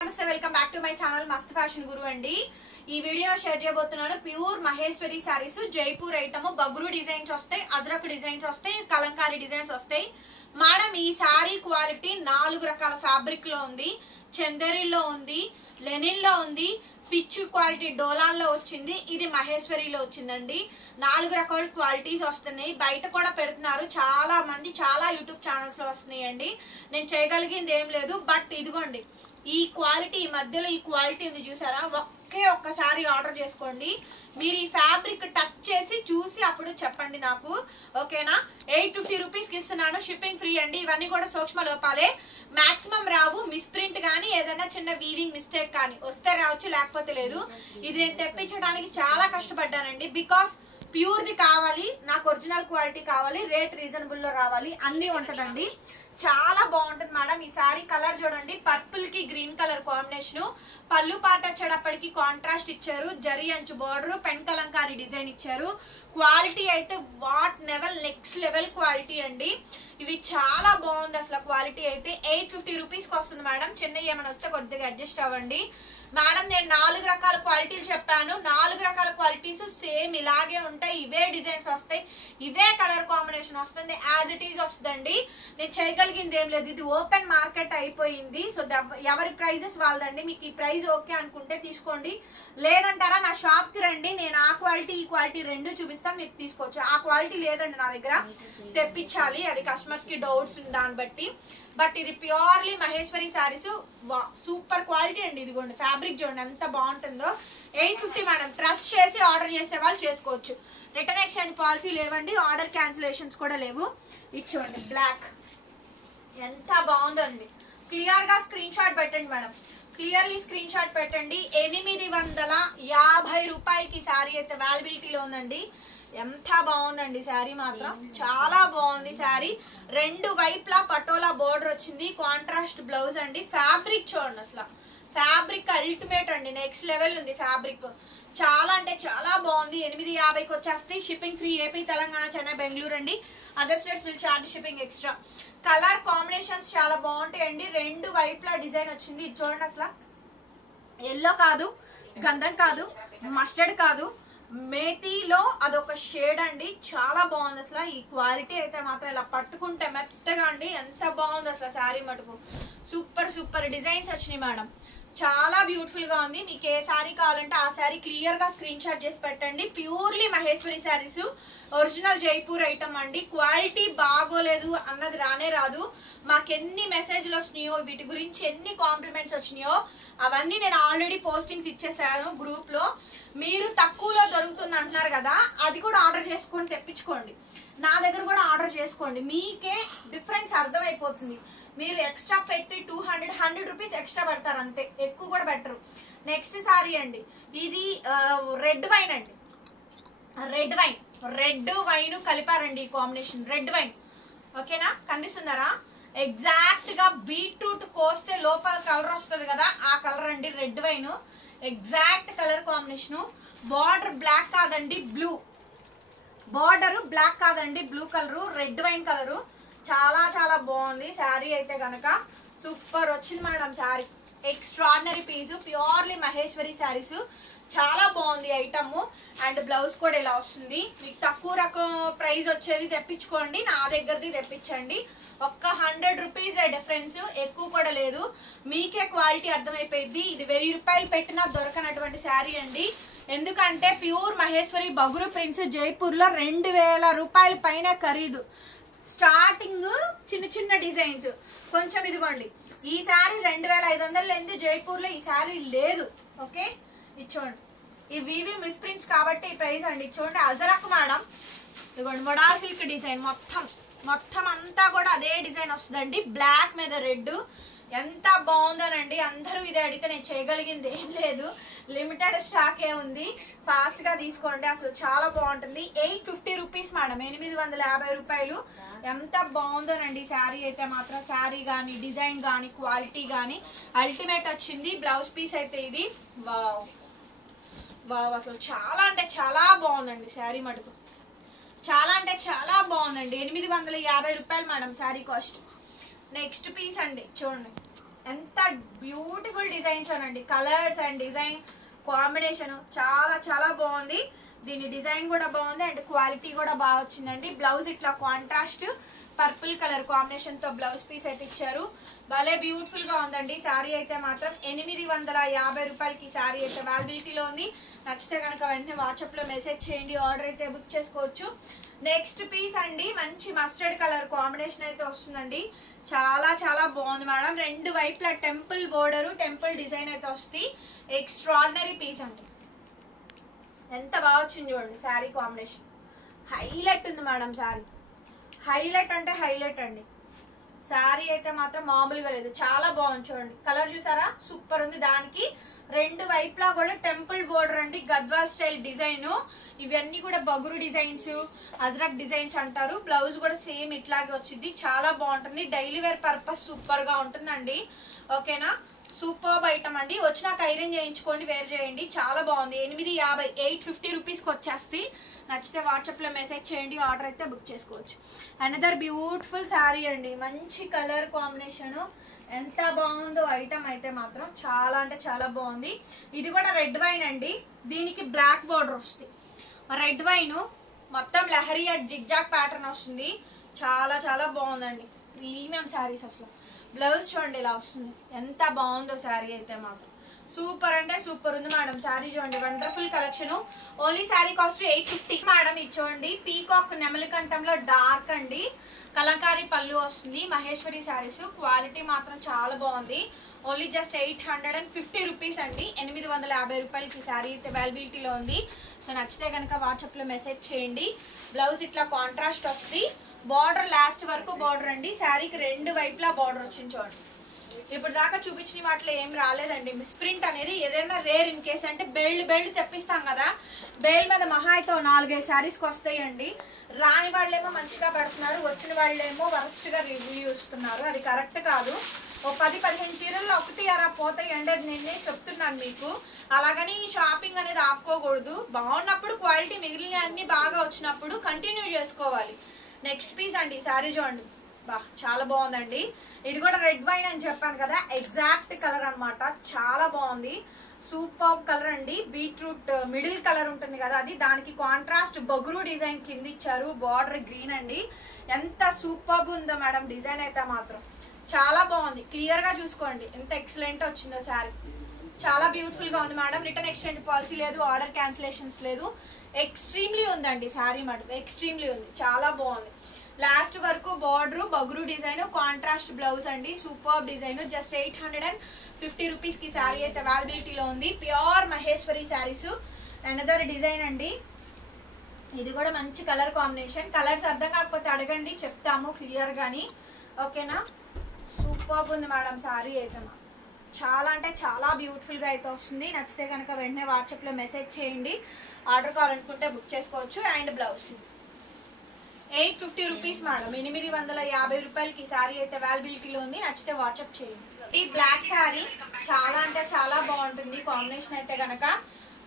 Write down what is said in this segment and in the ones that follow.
నమస్తే welcome back to my channel మస్త్ fashion గురు అండి. ఈ వీడియో షేర్ చేయబోతున్నాను pure Maheshwari saris Jaipur item Bagru designs వస్తాయి, అజ్రక్ డిజైన్స్ వస్తాయి, కలంకారీ డిజైన్స్ వస్తాయి. మేడం ఈ సారీ క్వాలిటీ 4 రకాల ఫ్యాబ్రిక్ లో ఉంది, చందేరిలో ఉంది, లెనిన్ లో ఉంది, పిచ్చు క్వాలిటీ డోలాల్లో వచ్చింది, ఇది మహేశ్వరిలో వచ్చిందండి. 4 రకాల క్వాలిటీస్ వస్తున్నాయి. బయట కూడా పెడుతున్నారు చాలా మంది, చాలా యూట్యూబ్ ఛానల్స్ లో వస్తున్నాయండి. నేను చేయగలిగింది ఏం లేదు, బట్ ఇదిగోండి ఈ క్వాలిటీ మధ్యలో ఈ క్వాలిటీ ఉంది చూసారా, ఒక్కసారి ఆర్డర్ చేసుకోండి. మీరు ఈ ఫ్యాబ్రిక్ టచ్ చేసి చూసి అప్పుడు చెప్పండి నాకు, ఓకేనా? 850 రూపీస్కి ఇస్తున్నాను, షిప్పింగ్ ఫ్రీ అండి. ఇవన్నీ కూడా సూక్ష్మ లోపాలే, మాక్సిమం రావు. మిస్ప్రింట్ కానీ ఏదైనా చిన్న వీవింగ్ మిస్టేక్ కానీ వస్తే రావచ్చు, లేకపోతే లేదు. ఇది నేను తెప్పించడానికి చాలా కష్టపడ్డానండి. బికాస్ ప్యూర్ది కావాలి నాకు, ఒరిజినల్ క్వాలిటీ కావాలి, రేట్ రీజనబుల్ లో రావాలి, అన్నీ ఉంటదండి. చాలా బాగుంటుంది మేడం. ఈ సారీ కలర్ చూడండి, పర్పుల్ కి గ్రీన్ కలర్ కాంబినేషన్. పళ్ళు పాట వచ్చేటప్పటికి కాంట్రాస్ట్ ఇచ్చారు, జరీ అంచు బోర్డర్, పెన్ కలంకారీ డిజైన్ ఇచ్చారు. క్వాలిటీ అయితే what level, next level quality అండి. ఇవి చాలా బాగుంది అసలు. క్వాలిటీ అయితే 850 రూపీస్కి వస్తుంది మేడం. చెన్నై ఏమైనా వస్తే కొద్దిగా అడ్జస్ట్ అవ్వండి మేడం. నేను 4 రకాల క్వాలిటీలు చెప్పాను, 4 రకాల క్వాలిటీస్ సేమ్ ఇలాగే ఉంటాయి. ఇవే డిజైన్స్ వస్తాయి, ఇవే కలర్ కాంబినేషన్ వస్తుంది, యాజ్ ఇట్ ఈజ్ వస్తుందండి. నేను చేయగలిగింది ఏం లేదు. ఇది ఓపెన్ మార్కెట్ అయిపోయింది. సో ఎవరి ప్రైజెస్ వాళ్ళదండి. మీకు ఈ ప్రైస్ ఓకే అనుకుంటే తీసుకోండి, లేదంటారా నా షాప్ కి రండి, నేను ఆ క్వాలిటీ ఈ క్వాలిటీ రెండు చూపిస్తాను, మీరు తీసుకోవచ్చు. ఆ క్వాలిటీ లేదండి నా దగ్గర, తెప్పించాలి, అది కస్టమర్స్ కి డౌట్స్ దాన్ని బట్టి. బట్ ఇది purely Maheshwari saris, super quality అండి. ఇదిగోండి ఫ్యాబ్రిక్ చూడండి ఎంత బాగుంటుందో. 850 మేడం. ట్రస్ట్ చేసి ఆర్డర్ చేసే వాళ్ళు చేసుకోవచ్చు. రిటర్న్ ఎక్స్చేంజ్ పాలసీ లేవండి, ఆర్డర్ క్యాన్సిలేషన్స్ కూడా లేవు. ఇది చూడండి బ్లాక్ ఎంత బాగుందో అండి. క్లియర్ గా స్క్రీన్ షాట్ పెట్టండి మేడం, క్లియర్లీ స్క్రీన్ షాట్ పెట్టండి. 850 రూపాయలకి శారీ అయితే అవైలబిలిటీలో ఉందండి. ఎంత బాగుందండి శారీ, మాత్రం చాలా బాగుంది శారీ. 2 వైపులా పటోలా బోర్డర్ వచ్చింది, కాంట్రాస్ట్ బ్లౌజ్ అండి. ఫ్యాబ్రిక్ చూడండి అసలు, ఫ్యాబ్రిక్ అల్టిమేట్ అండి, నెక్స్ట్ లెవెల్ ఉంది ఫ్యాబ్రిక్. చాలా అంటే చాలా బాగుంది. 850కి వచ్చేస్తాయి. Shipping free, AP, Telangana, Chennai, Bengaluru అండి. Other states will charge shipping extra. Colour combinations చాలా బాగుంటాయండి. 2 వైపులా డిజైన్ వచ్చింది. ఇది చూడండి అసలు, ఎల్లో కాదు, గంధం కాదు, మస్టర్డ్ కాదు, మేతిలో అదొక షేడ్ అండి. చాలా బాగుంది అసలు. ఈ క్వాలిటీ అయితే మాత్రం ఇలా పట్టుకుంటే మెత్తగా అండి, ఎంత బాగుంది అసలు శారీ మటుకు. సూపర్ సూపర్ డిజైన్స్ వచ్చినాయి మేడం, చాలా బ్యూటిఫుల్ గా ఉంది. మీకు ఏ శారీ కావాలంటే ఆ శారీ క్లియర్ గా స్క్రీన్ షాట్ చేసి పెట్టండి. Purely Maheshwari saris, original Jaipur item అండి. క్వాలిటీ బాగోలేదు అన్నది రానే రాదు. మాకెన్ని మెసేజ్లు వచ్చినాయో, వీటి గురించి ఎన్ని కాంప్లిమెంట్స్ వచ్చినాయో అవన్నీ నేను ఆల్రెడీ పోస్టింగ్స్ ఇచ్చేసాను గ్రూప్ లో. మీరు తక్కువలో దొరుకుతుంది అంటున్నారు కదా, అది కూడా ఆర్డర్ చేసుకొని తెప్పించుకోండి. నా దగ్గర కూడా ఆర్డర్ చేసుకోండి, మీకే డిఫరెన్స్ అర్థమైపోతుంది. మీరు ఎక్స్ట్రా పెట్టి 100 రూపీస్ ఎక్స్ట్రా పెడతారు అంతే, ఎక్కువ కూడా పెట్టరు. నెక్స్ట్ సారీ అండి, ఇది రెడ్ వైన్ అండి. రెడ్ వైన్ కలిపారండి ఈ కాంబినేషన్, రెడ్ వైన్. ఓకేనా, కనిపిస్తున్నారా? ఎగ్జాక్ట్ గా బీట్రూట్ కోస్తే లోపల కలర్ వస్తుంది కదా, ఆ కలర్ అండి red wine. Exact colour combination. Border black కాదండి, బ్లూ బార్డర్, బ్లాక్ కాదండి, blue colour, red wine colour. చాలా చాలా బాగుంది శారీ అయితే గనక. సూపర్ వచ్చింది madam sari, extraordinary piece. Purely Maheshwari saris, చాలా బాగుంది ఐటమ్. అండ్ బ్లౌజ్ కూడా ఇలా వస్తుంది. మీకు తక్కువ రకం ప్రైస్ వచ్చేది తెప్పించుకోండి, నా దగ్గరది తెప్పించండి. ఒక్క 100 రూపీస్ డిఫరెన్స్, ఎక్కువ కూడా లేదు. మీకే క్వాలిటీ అర్థమైపోయింది. ఇది 1000 రూపాయలు పెట్టినా దొరకనటువంటి శారీ అండి. ఎందుకంటే ప్యూర్ మహేశ్వరి బగురు ప్రింట్స్ జైపూర్ లో 2000 రూపాయల పైన ఖరీదు. స్టార్టింగ్ చిన్న చిన్న డిజైన్స్ కొంచెం. ఇదిగోండి ఈ శారీ 2500 లేని జైపూర్ లో ఈ శారీ లేదు. ఓకే, ఇచ్చోండి, ఈ వివి మిస్ ప్రింట్స్ కాబట్టి ఈ ప్రైస్ అండి. చూడండి అజరక్ మేడం, ఇదిగోండి మొడా సిల్క్ డిజైన్, మొత్తం అంతా కూడా అదే డిజైన్ వస్తుందండి. బ్లాక్ మీద రెడ్, ఎంత బాగుందోనండి. అందరూ ఇదే అడిగితే నేను చేయగలిగింది ఏం లేదు, లిమిటెడ్ స్టాక్ ఏ ఉంది, ఫాస్ట్ గా తీసుకోండి. అసలు చాలా బాగుంటుంది. 850 రూపీస్ మేడం, 850 రూపాయలు. ఎంత బాగుందోనండి శారీ అయితే మాత్రం. శారీ కానీ, డిజైన్ కానీ, క్వాలిటీ కానీ అల్టిమేట్ వచ్చింది. బ్లౌజ్ పీస్ అయితే ఇది వావ్ వావ్, అసలు చాలా అంటే చాలా బాగుందండి శారీ మటుకు. చాలా అంటే చాలా బాగుందండి. 850 రూపాయలు madam sari cost. Next piece అండి చూడండి, ఎంత బ్యూటిఫుల్ డిజైన్స్ అనండి, కలర్స్ అండ్ డిజైన్ కాంబినేషన్ చాలా చాలా బాగుంది. దీని డిజైన్ కూడా బాగుంది అండ్ క్వాలిటీ కూడా బాగా వచ్చిందండి. బ్లౌజ్ ఇట్లా కాంట్రాస్ట్ పర్పుల్ కలర్ కాంబినేషన్ తో బ్లౌజ్ పీస్ అయితే ఇచ్చారు. భలే బ్యూటిఫుల్ గా ఉందండి. శారీ అయితే మాత్రం 850 రూపాయలకి శారీ అయితే అవైలబిలిటీలో ఉంది. నచ్చితే కనుక వెంటనే వాట్సాప్ లో మెసేజ్ చేయండి, ఆర్డర్ అయితే బుక్ చేసుకోవచ్చు. నెక్స్ట్ పీస్ అండి, మంచి మస్టర్డ్ కలర్ కాంబినేషన్ అయితే వస్తుందండి. చాలా చాలా బాగుంది మేడం. రెండు వైపులా టెంపుల్ బోర్డర్ టెంపుల్ డిజైన్ అయితే వస్తుంది. ఎక్స్ట్రాడినరీ పీస్ అండి. ఎంత బాగా వచ్చింది చూడండి శారీ కాంబినేషన్. హైలైట్ ఉంది మేడం శారీ. హైలైట్ అంటే హైలైట్ అండి. శారీ అయితే మాత్రం మామూలుగా లేదు, చాలా బాగుంది చూడండి. కలర్ చూసారా, సూపర్ ఉంది. దానికి రెండు వైపులా కూడా టెంపుల్ బోర్డర్ అండి, గద్వాల్ స్టైల్ డిజైన్. ఇవన్నీ కూడా బగురు డిజైన్స్, అజ్రక్ డిజైన్స్ అంటారు. బ్లౌజ్ కూడా సేమ్ ఇట్లాగే వచ్చింది. చాలా బాగుంటుంది. డైలీ వేర్ పర్పస్ సూపర్ గా ఉంటుందండి. ఓకేనా, సూపర్ ఐటమ్ అండి. వచ్చినాక ఐరన్ చేయించుకోండి, వేర్ చేయండి. చాలా బాగుంది. 850 850 రూపీస్కి వచ్చేస్తుంది. నచ్చితే వాట్సాప్లో మెసేజ్ చేయండి, ఆర్డర్ అయితే బుక్ చేసుకోవచ్చు. అనదర్ బ్యూటిఫుల్ శారీ అండి, మంచి కలర్ కాంబినేషన్. ఎంత బాగుందో ఐటమ్ అయితే మాత్రం, చాలా అంటే చాలా బాగుంది. ఇది కూడా రెడ్ వైన్ అండి, దీనికి బ్లాక్ బోర్డర్ వస్తుంది. రెడ్ వైన్ మొత్తం లహరీ జిగ్జాగ్ ప్యాటర్న్ వస్తుంది. చాలా చాలా బాగుందండి. ప్రీమియం శారీస్ అసలు. బ్లౌజ్ చూడండి ఇలా వస్తుంది, ఎంత బాగుందో శారీ అయితే మాత్రం. సూపర్ అంటే సూపర్ ఉంది మేడం. శారీ చూడండి, wonderful collection. Only sari cost 850 madam. ఇది చూడండి, పీకాక్ నెమలికంఠంలో డార్క్ అండి, కలంకారీ పళ్ళు వస్తుంది. మహేశ్వరి శారీస్ క్వాలిటీ మాత్రం చాలా బాగుంది. ఓన్లీ జస్ట్ 850 రూపీస్ అండి. 850 రూపాయలకి శారీ అయితే అవైలబిలిటీలో ఉంది. సో నచ్చితే కనుక వాట్సాప్లో మెసేజ్ చేయండి. బ్లౌజ్ ఇట్లా కాంట్రాస్ట్ వస్తుంది. బార్డర్ లాస్ట్ వరకు బార్డర్ అండి. శారీకి రెండు వైపులా బార్డర్ వచ్చింది చూడండి. ఇప్పుడు దాకా చూపించిన వాటిలో ఏం రాలేదండి. మిస్ప్రింట్ అనేది ఏదైనా రేర్ ఇన్ కేస్ అంటే బెల్ట్ తెప్పిస్తాం కదా, బెల్ మీద మహా అయితే 4-5 శారీస్కి వస్తాయండి. రాని వాళ్ళేమో మంచిగా పెడుతున్నారు, వచ్చిన వాళ్ళేమో వరస్ట్గా రివ్యూ ఇస్తున్నారు. అది కరెక్ట్ కాదు. ఓ 10-15 చీరల్లో 1-2 పోతాయండి, అది నేనే చెప్తున్నాను మీకు. అలాగని షాపింగ్ అనేది ఆపుకోకూడదు. బాగున్నప్పుడు క్వాలిటీ మిగిలిన అన్ని బాగా వచ్చినప్పుడు కంటిన్యూ చేసుకోవాలి. నెక్స్ట్ పీస్ అండి, శారీ చూడండి, బా చాలా బాగుందండి. ఇది కూడా రెడ్ వైన్ అని చెప్పాను కదా, ఎగ్జాక్ట్ కలర్ అనమాట. చాలా బాగుంది, సూపర్ కలర్ అండి. బీట్రూట్ మిడిల్ కలర్ ఉంటుంది కదా అది, దానికి కాంట్రాస్ట్ బగురు డిజైన్ కింద ఇచ్చారు. బార్డర్ గ్రీన్ అండి. ఎంత సూపర్ ఉందో మేడం డిజైన్ అయితే మాత్రం. చాలా బాగుంది, క్లియర్ గా చూసుకోండి ఎంత ఎక్సలెంట్ వచ్చిందో శారీ. చాలా బ్యూటిఫుల్ గా ఉంది మేడం. రిటర్న్ ఎక్స్చేంజ్ పాలసీ లేదు, ఆర్డర్ క్యాన్సిలేషన్స్ లేదు. ఎక్స్ట్రీమ్లీ ఉందండి శారీ మేడం, ఎక్స్ట్రీమ్లీ ఉంది, చాలా బాగుంది. లాస్ట్ వరకు బార్డర్ బగురు డిజైన్, కాంట్రాస్ట్ బ్లౌజ్ అండి. Super design. జస్ట్ 850 రూపీస్ కి శారీ అయితే అవైలబిలిటీలో ఉంది. Pure Maheshwari saris. Another design అండి, ఇది కూడా మంచి కలర్ కాంబినేషన్. కలర్స్ అర్థం కాకపోతే అడగండి, చెప్తాము క్లియర్ గాని. ఓకేనా, సూపర్ ఉంది మేడం శారీ అయితే. చాలా అంటే చాలా బ్యూటిఫుల్ గా అయితే వస్తుంది. నచ్చితే కనుక వెంటనే వాట్సాప్ లో మెసేజ్ చేయండి, ఆర్డర్ కావాలనుకుంటే బుక్ చేసుకోవచ్చు. And blouse 850 rupees madam. 850 రూపాయలకి శారీ అయితే అవైలబిలిటీలో ఉంది. నచ్చితే వాట్సాప్ చేయండి. ఈ బ్లాక్ శారీ చాలా అంటే చాలా బాగుంటుంది కాంబినేషన్ అయితే కనుక.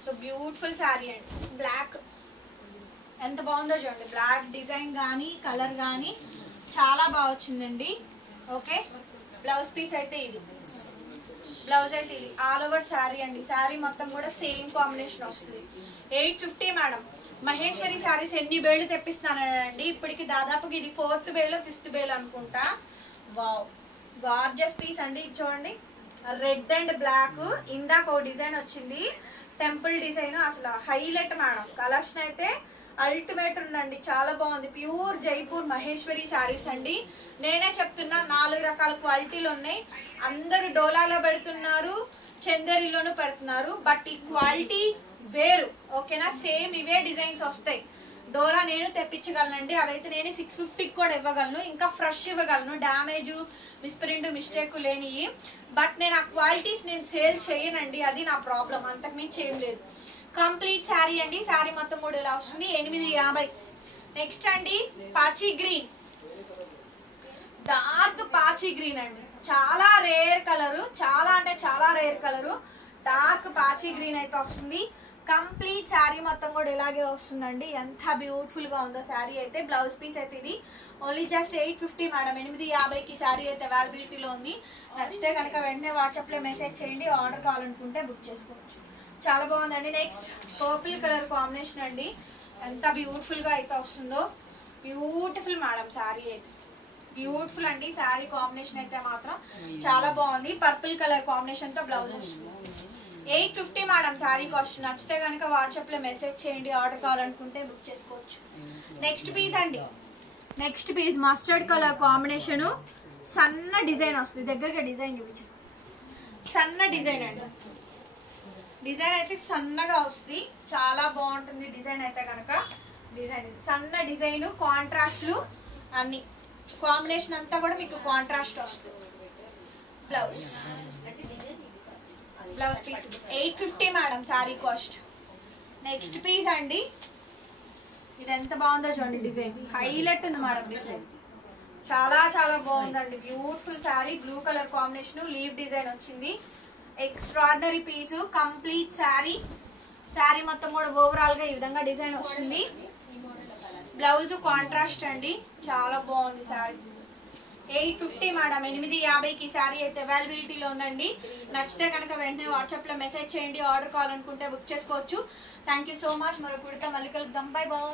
సో బ్యూటిఫుల్ శారీ అండి. బ్లాక్ ఎంత బాగుందో చూడండి. బ్లాక్ డిజైన్ కానీ కలర్ కానీ చాలా బాగా వచ్చిందండి. ఓకే, బ్లౌజ్ పీస్ అయితే ఇది, బ్లౌజ్ అయితే ఇది. ఆల్ ఓవర్ శారీ అండి. శారీ మొత్తం కూడా సేమ్ కాంబినేషన్ వస్తుంది. 850 మేడం. మహేశ్వరి శారీస్ ఎన్ని బేళ్ళు తెప్పిస్తున్నానండి ఇప్పటికి. దాదాపుగా ఇది 4th బేలో 5th బేలో అనుకుంటా. వావ్, గార్జెస్ పీస్ అండి. ఇది చూడండి, రెడ్ అండ్ బ్లాక్. ఇందాక ఓ డిజైన్ వచ్చింది, టెంపుల్ డిజైన్. అసలు హైలైట్ మేడం. కలెక్షన్ అయితే అల్టిమేట్ ఉందండి, చాలా బాగుంది. ప్యూర్ జైపూర్ మహేశ్వరి శారీస్ అండి. నేనే చెప్తున్నా, 4 రకాల క్వాలిటీలు ఉన్నాయి. అందరూ డోలాలో పెడుతున్నారు, చందేరిలోనూ పెడుతున్నారు. బట్ ఈ క్వాలిటీ వేరు. ఓకేనా, సేమ్ ఇవే డిజైన్స్ వస్తాయి. డోలా నేను తెప్పించగలనండి, అవైతే నేను 650కి కూడా ఇవ్వగలను, ఇంకా ఫ్రెష్ ఇవ్వగలను, డ్యామేజ్ మిస్ప్రింట్ మిస్టేక్ లేనివి. బట్ నేను ఆ క్వాలిటీస్ నేను సేల్ చేయనండి, అది నా ప్రాబ్లం, అంతకుమించి ఏం లేదు. కంప్లీట్ శారీ అండి. శారీ మొత్తం కూడా ఇలా వస్తుంది. 850. నెక్స్ట్ అండి, పాచి గ్రీన్, డార్క్ పాచి గ్రీన్ అండి. చాలా రేర్ కలరు, చాలా అంటే చాలా రేర్ కలరు. డార్క్ పాచి గ్రీన్ అయితే వస్తుంది. కంప్లీట్ శారీ మొత్తం కూడా ఇలాగే వస్తుందండి. ఎంత బ్యూటిఫుల్ గా ఉందో శారీ అయితే. బ్లౌజ్ పీస్ అయితే ఇది ఓన్లీ జస్ట్ 850 మేడం. 850కి శారీ అయితే అవైలబిలిటీలో ఉంది. నచ్చితే కనుక వెంటనే వాట్సాప్ లో మెసేజ్ చేయండి. ఆర్డర్ కావాలనుకుంటే బుక్ చేసుకోవచ్చు. చాలా బాగుందండి. నెక్స్ట్ పర్పుల్ కలర్ కాంబినేషన్ అండి. ఎంత బ్యూటిఫుల్ గా అయితే వస్తుందో. బ్యూటిఫుల్ మేడం శారీ అయితే బ్యూటిఫుల్ అండి. శారీ కాంబినేషన్ అయితే మాత్రం చాలా బాగుంది. పర్పుల్ కలర్ కాంబినేషన్ తో బ్లౌజ్ వస్తుంది. 850 మేడం శారీ కాస్ట్. నచ్చితే కనుక వాట్సాప్ లో మెసేజ్ చేయండి. ఆర్డర్ కావాలనుకుంటే బుక్ చేసుకోవచ్చు. నెక్స్ట్ పీస్ అండి. Next piece mustard colour combination. సన్న డిజైన్ వస్తుంది. దగ్గరగా డిజైన్ చూపించు. సన్న డిజైన్ అండి. డిజైన్ అయితే సన్నగా వస్తుంది. చాలా బాగుంటుంది డిజైన్ అయితే కనుక. డిజైన్ సన్న డిజైన్, కాంట్రాస్ట్లు అన్ని కాంబినేషన్ అంతా కూడా మీకు కాంట్రాస్ట్ వస్తుంది. Blouse piece 850 madam sari cost. Next piece అండి. ఇది ఎంత బాగుందో చూడండి. డిజైన్ హైలైట్ ఉంది మేడం. డిజైన్ చాలా చాలా బాగుందండి. Beautiful sari. Blue colour combination, leaf design వచ్చింది. Extraordinary piece. Complete sari. Sari మొత్తం కూడా ఓవరాల్ గా ఈ విధంగా డిజైన్ వస్తుంది. బ్లౌజ్ కాంట్రాస్ట్ అండి. చాలా బాగుంది శారీ. 850 మేడం. 850కి శారీ అయితే అవైలబిలిటీలో ఉందండి. నచ్చితే కనుక వెంటనే వాట్సాప్ లో మెసేజ్ చేయండి. ఆర్డర్ కావాలనుకుంటే బుక్ చేసుకోవచ్చు. Thank you so much. మరొక విడత మళ్ళీ కలుద్దాం. Bye bye.